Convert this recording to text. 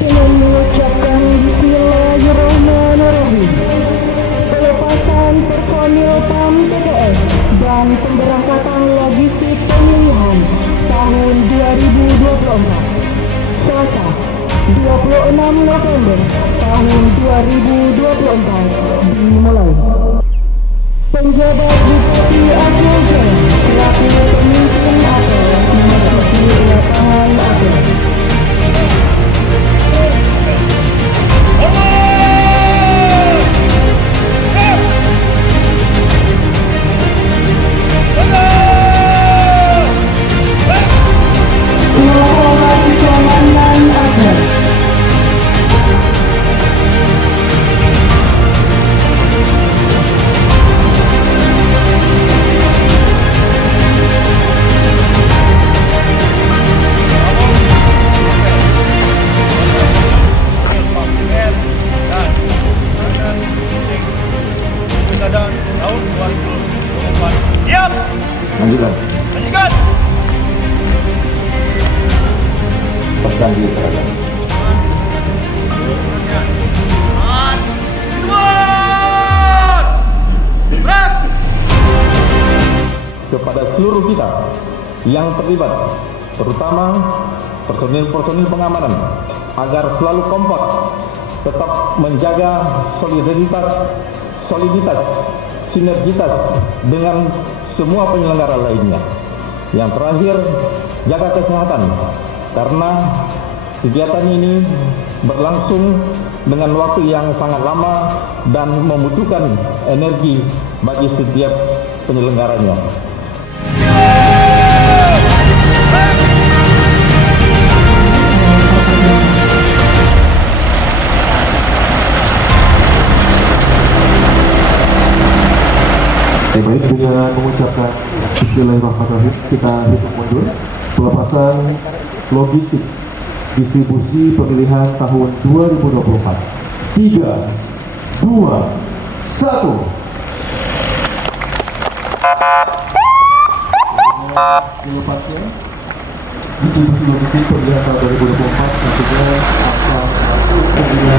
dengan mengucapkan Bismillahirrahmanirrahim. Pelepasan personil PAM TPS dan pemberangkatan logistik pemilihan tahun 2024 Selasa 26 November tahun 2024 dimulai. Penjabat Bupati Aceh Jaya selaku pemimpin apel memasuki lapangan apel. Menghormati komandan apel. Tahun 2024. Siap! Lanjutkan. Lanjutkan! Tekan di terhadap. Kepada seluruh kita yang terlibat, terutama personil-personil pengamanan, agar selalu kompak, tetap menjaga soliditas, sinergitas dengan semua penyelenggara lainnya. Yang terakhir, jaga kesehatan, karena kegiatan ini berlangsung dengan waktu yang sangat lama dan membutuhkan energi bagi setiap penyelenggaranya. Baik, dengan mengucapkan Bismillahirrahmanirrahim, kita hitung mundur pelepasan logistik distribusi pemilihan tahun 2024. 3, 2, 1. Dilepasnya distribusi logistik pemilihan tahun 2024 tentunya akan pemilihan